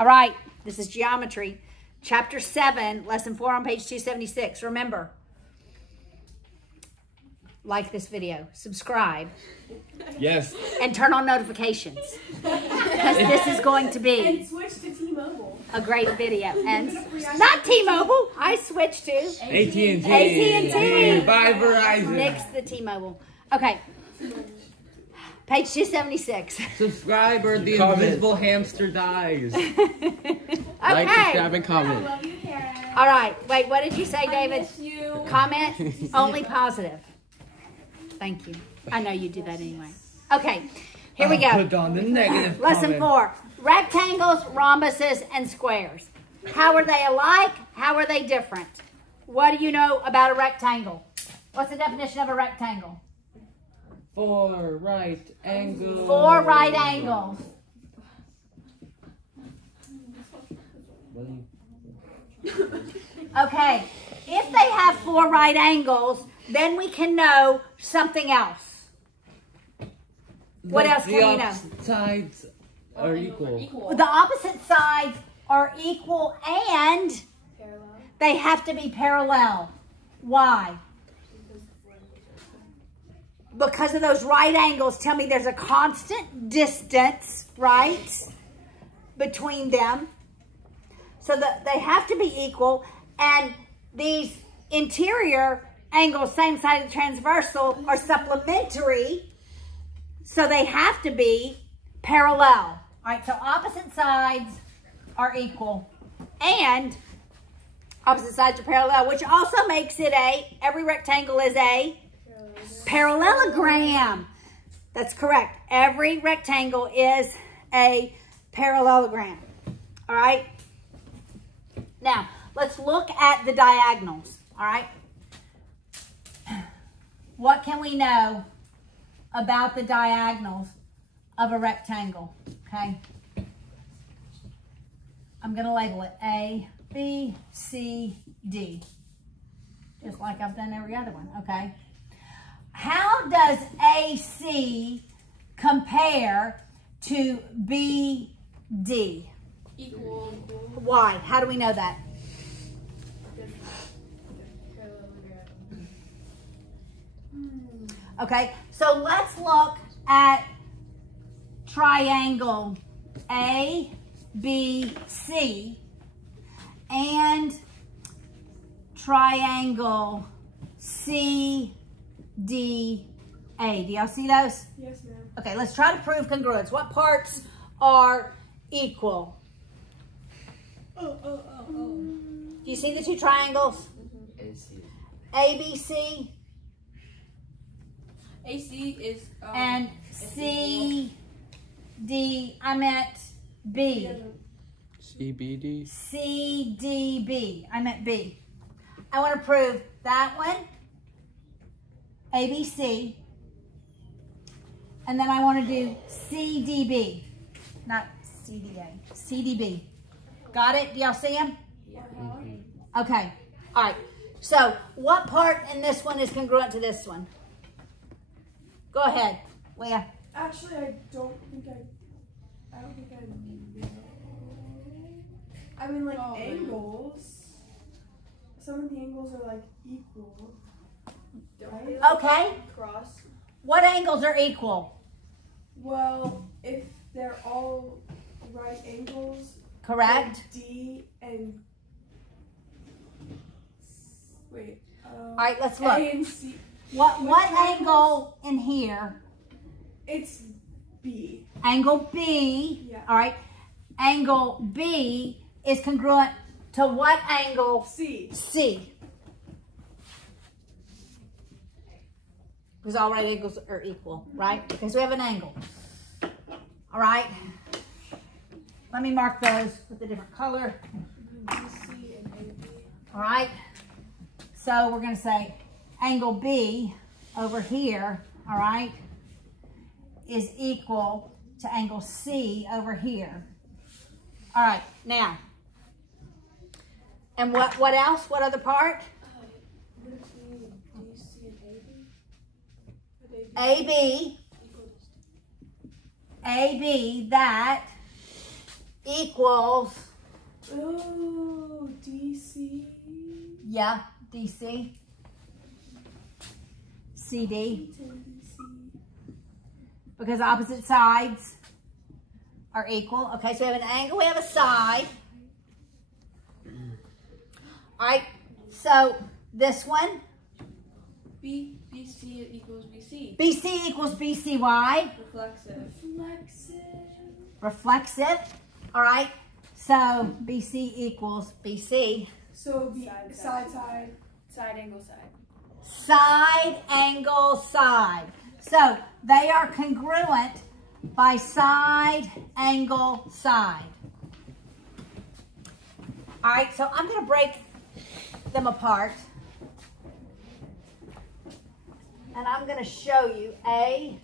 All right, this is geometry. Chapter 7, lesson 4 on page 276. Remember, like this video, subscribe. Yes. And turn on notifications. Because this is going to be and switch to T-Mobile. A great video. And not T-Mobile. I switched to AT&T. AT&T. By Verizon. Nix the T-Mobile. Okay. Page 276. Subscribe or the invisible hamster dies. Okay. Like, subscribe, and comment. I love you, Karen. All right. Wait, what did you say, David? I miss you. Comment only positive. Thank you. I know you do that anyway. Okay. Here we go. Put on the negative Lesson 4. Rectangles, rhombuses, and squares. How are they alike? How are they different? What do you know about a rectangle? What's the definition of a rectangle? 4 right angles. 4 right angles. Okay. If they have 4 right angles, then we can know something else. What else can we know? The sides are equal. The opposite sides are equal and they have to be parallel. Why? Because of those right angles. Tell me there's a constant distance, right, between them. So that they have to be equal. And these interior angles, same side of the transversal, are supplementary. So they have to be parallel. All right, so opposite sides are equal. And opposite sides are parallel, which also makes it every rectangle is a parallelogram. That's correct. Every rectangle is a parallelogram. All right. Now, let's look at the diagonals. All right. What can we know about the diagonals of a rectangle? Okay. I'm going to label it A, B, C, D. Just like I've done every other one. Okay. How does AC compare to BD? Equal. Why? How do we know that? Okay, so let's look at triangle ABC and triangle CDA. Do y'all see those? Yes, ma'am. Okay, let's try to prove congruence. What parts are equal? Do you see the two triangles? ABC AC is and CD. I meant B. CBD. CDB. I meant B. I want to prove that one, ABC, and then I want to do CDB, not CDA, CDB. Got it? Do y'all see them? Yeah. Okay. All right. So what part in this one is congruent to this one? Go ahead, Leah. Actually, I don't think I know. I mean, like angles. Some of the angles are like equal. Right? Okay. Cross. What angles are equal? Well, if they're all right angles. Correct. D and wait. All right, let's A look. and C. What angle in here? It's B. Angle B. Yeah. All right. Angle B is congruent to what angle? C. C. Because all right angles are equal, right? Because we have an angle. All right. Let me mark those with a different color. C and AB. All right. So we're going to say angle B over here, all right, is equal to angle C over here. All right, now. And what else? What other part? AB, that equals, Oh, DC. yeah, DC, CD, because opposite sides are equal. Okay, so we have an angle, we have a side. All right, so this one, BC equals BC. BC equals BCY. Reflexive. Reflexive. All right, so BC equals BC. So side. Side angle side. Side, angle, side. So they are congruent by side, angle, side. All right, so I'm going to break them apart. And I'm going to show you A.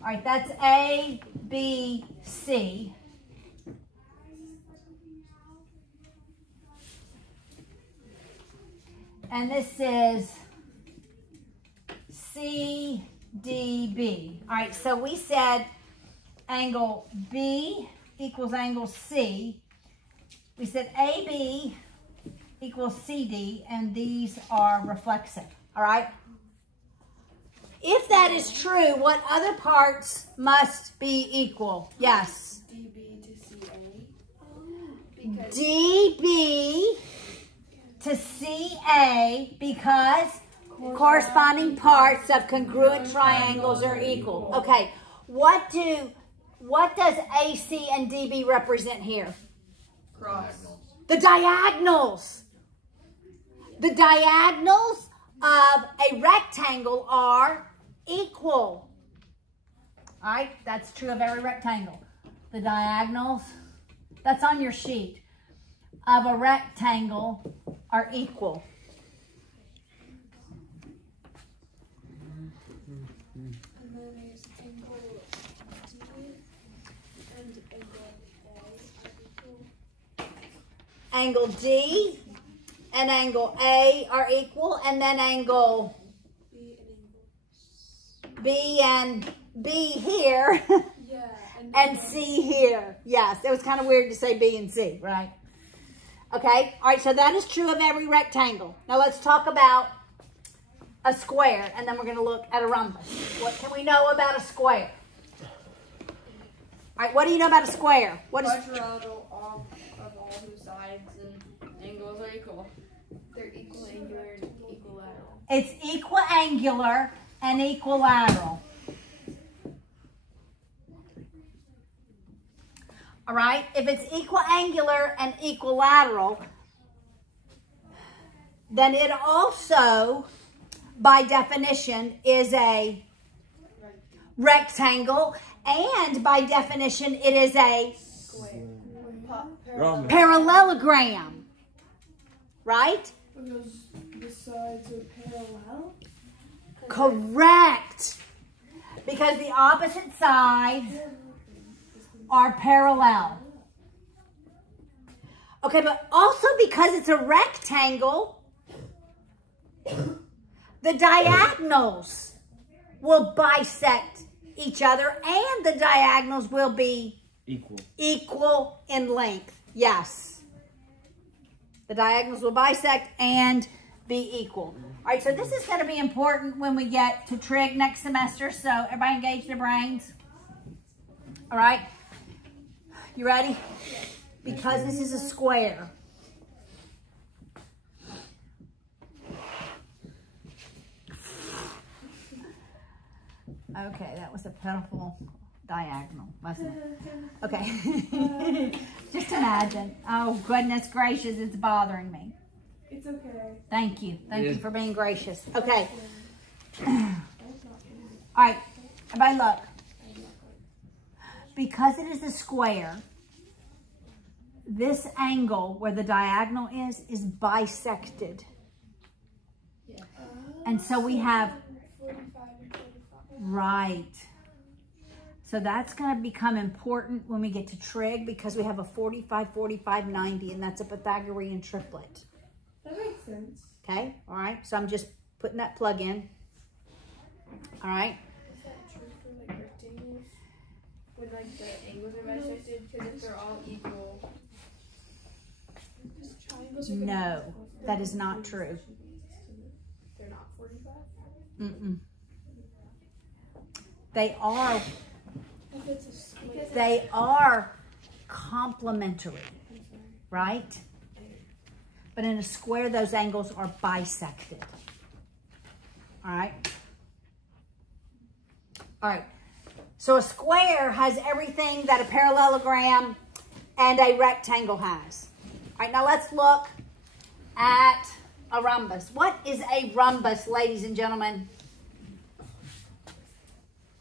All right, that's A, B, C. And this is C, D, B. All right, so we said angle B equals angle C. We said AB equals CD, and these are reflexive. All right? If that is true, what other parts must be equal? Yes. DB to CA. DB to CA, because corresponding parts of congruent triangles are equal. Okay, what does AC and DB represent here? Cross. The diagonals. The diagonals of a rectangle are equal. All right, that's true of every rectangle. The diagonals, that's on your sheet, of a rectangle are equal. And then there's angle D and angle A are equal. Angle D and angle A are equal, and then angle B and B here Yeah. and C here. Yes, it was kind of weird to say B and C, right? Okay, all right, so that is true of every rectangle. Now let's talk about a square, and then we're going to look at a rhombus. What can we know about a square? All right, what do you know about a square? What is Quadrilateral of all whose sides and angles are equal. They're equiangular and equilateral. It's equiangular and equilateral. All right, if it's equiangular and equilateral, then it also, by definition, is a rectangle, and by definition, it is a parallelogram, right? Because the sides are parallel. Correct. Because the opposite sides are parallel. Okay, but also because it's a rectangle, the diagonals will bisect each other, and the diagonals will be equal in length. Yes. The diagonals will bisect and be equal. All right, so this is going to be important when we get to trig next semester, so everybody engage their brains. All right? You ready? Because this is a square. Okay, that was a pitiful diagonal, wasn't it? Okay. Just imagine. Oh, goodness gracious, it's bothering me. It's okay. Thank you. Thank you for being gracious. Okay. All right. Everybody look. Because it is a square, this angle where the diagonal is bisected. And so we have, 45 and 45. right. So that's going to become important when we get to trig, because we have a 45, 45, 90, and that's a Pythagorean triplet. That makes sense. Okay, all right. So I'm just putting that plug in. All right. Is that true for like rectangles? when like the angles are bisected? Because if they're all equal. No, that is not true. They're not 45? Mm-mm. They are. If it's a square. They are complementary, right? But in a square, those angles are bisected. All right? All right. So a square has everything that a parallelogram and a rectangle has. All right, now let's look at a rhombus. What is a rhombus, ladies and gentlemen?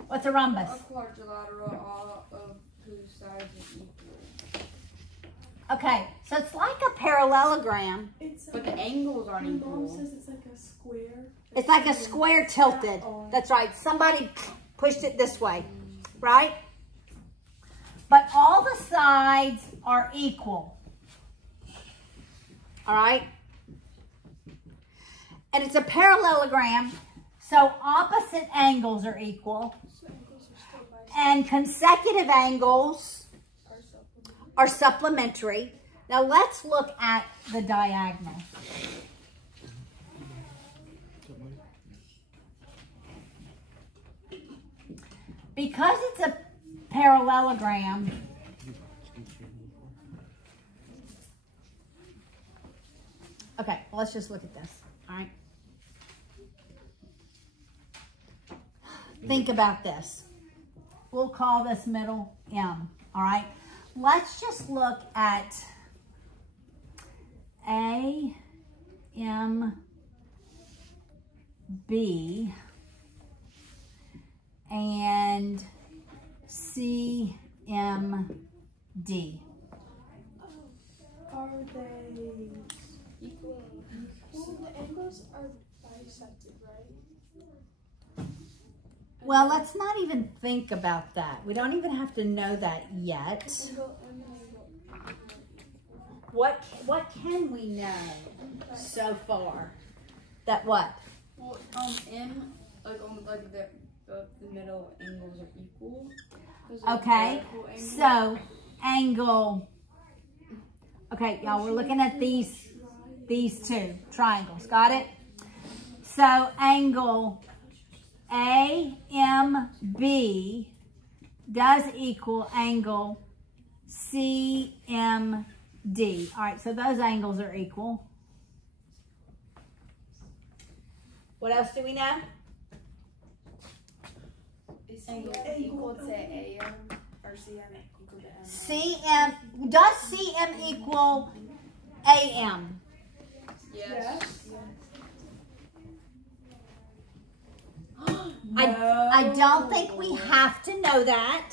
What's a rhombus? A quadrilateral, all of whose sides are equal. Okay, so it's like a parallelogram. But the angles aren't My mom equal. says it's like a square. It's like a square tilted. That's right. Somebody pushed it this way, right? But all the sides are equal. All right? And it's a parallelogram, so opposite angles are equal. And consecutive angles are supplementary. Now let's look at the diagonal. Because it's a parallelogram, okay, well, let's just look at this, all right? Think about this. We'll call this middle M, all right? Let's just look at A, M, B, and C, M, D. Are they Equal. so the angles are bisected, right? Well, let's not even think about that. We don't even have to know that yet. Angle and angle. What can we know so far? That what? Well, M, like on like the middle angles are equal. Okay, so angle. Okay, y'all, we're looking at these two triangles. Got it? So angle AMB does equal angle CMD. All right, so those angles are equal. What else do we know? Is CM equal to AM or CM equal to M? CM, does CM equal AM? Yes. I don't think we have to know that.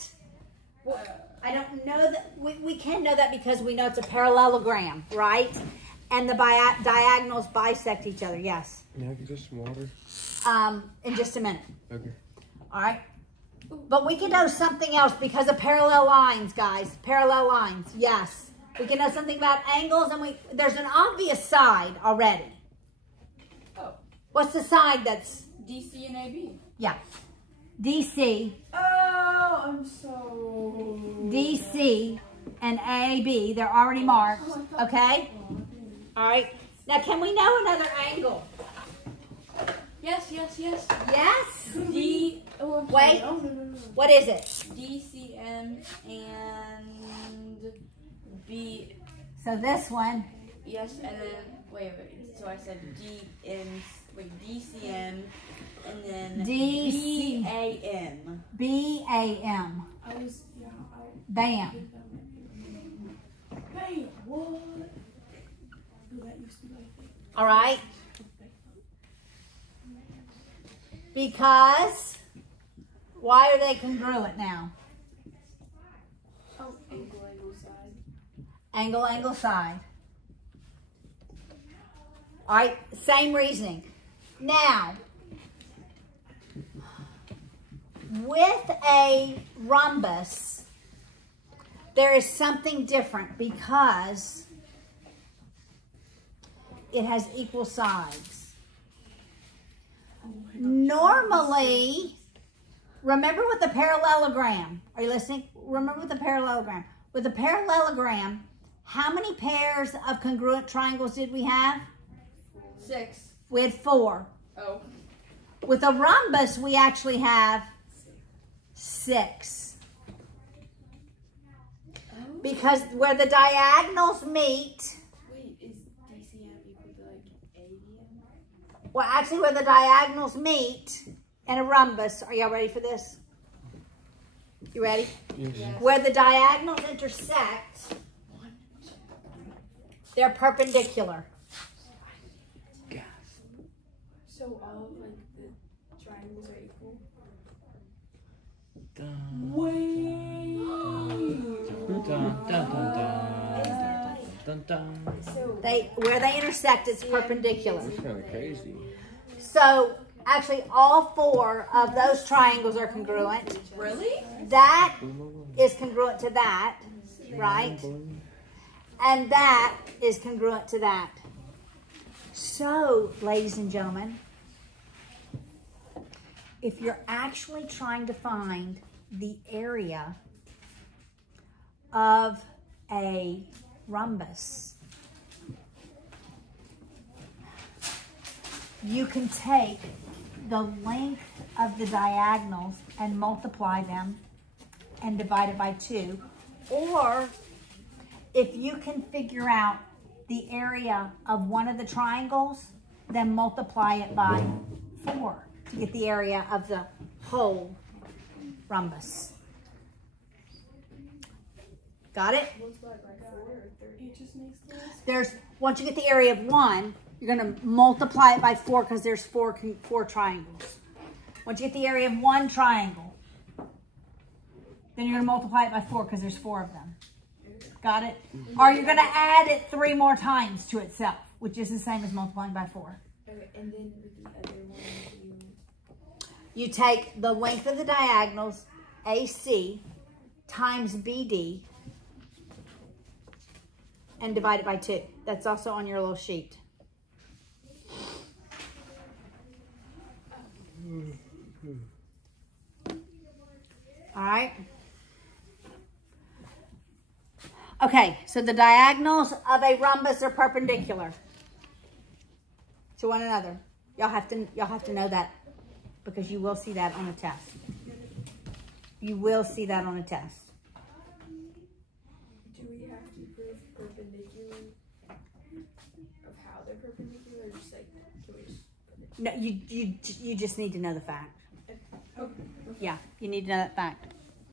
I don't know that we can know that because we know it's a parallelogram, right? And the diagonals bisect each other. Yes. Can I get just some water? In just a minute. Okay. All right. But we can know something else because of parallel lines, guys. Parallel lines. Yes. We can know something about angles, and there's an obvious side already. Oh. What's the side that's? DC and AB. Yeah. DC. Oh, I'm so. DC and AB, they're already marked, okay? All right. Now, can we know another angle? Yes. Yes? D. Oh, Wait. Oh, no. What is it? DCM and B. So this one, Yes, and then wait. So I said DCM, and then DC. BAM. BAM. I was, yeah, Bam. Hey, what? Oh, that used to be my thing. All right? Because, why are they congruent now? Oh, angle side. Angle, side. All right, same reasoning. Now, with a rhombus, there is something different because it has equal sides. Normally, remember with the parallelogram, are you listening? Remember with the parallelogram. With the parallelogram, how many pairs of congruent triangles did we have? 6. We had 4. Oh. With a rhombus, we actually have 6. Because where the diagonals meet, Wait, is DCM equal to like ABM? well, actually where the diagonals meet in a rhombus, are y'all ready for this? You ready? Yes. Where the diagonals intersect, they're perpendicular. So all of like the triangles are equal? Dun, Wait. dun, dun, dun, dun, dun. So Where they intersect, it's perpendicular. That's kind of crazy. So actually all 4 of those triangles are congruent. Really? That is congruent to that, right? And that is congruent to that. So, ladies and gentlemen, if you're actually trying to find the area of a rhombus, you can take the length of the diagonals and multiply them and divide it by 2. Or if you can figure out the area of one of the triangles, then multiply it by 4 to get the area of the whole rhombus. Got it? multiply by 4 or 30. It just makes sense. Once you get the area of one, you're going to multiply it by 4 because there's four triangles. Once you get the area of one triangle, then you're going to multiply it by 4 because there's 4 of them. Got it? Or you're going to add it 3 more times to itself, which is the same as multiplying by 4. Okay, and then with the other one, You take the length of the diagonals, AC, times BD, and divide it by 2. That's also on your little sheet. All right. Okay, so the diagonals of a rhombus are perpendicular to one another. Y'all have to know that because you will see that on a test. You will see that on a test. do we have to prove perpendicular of how they're perpendicular, or just like, can we just... No, you just need to know the fact. Oh, Yeah, you need to know that fact.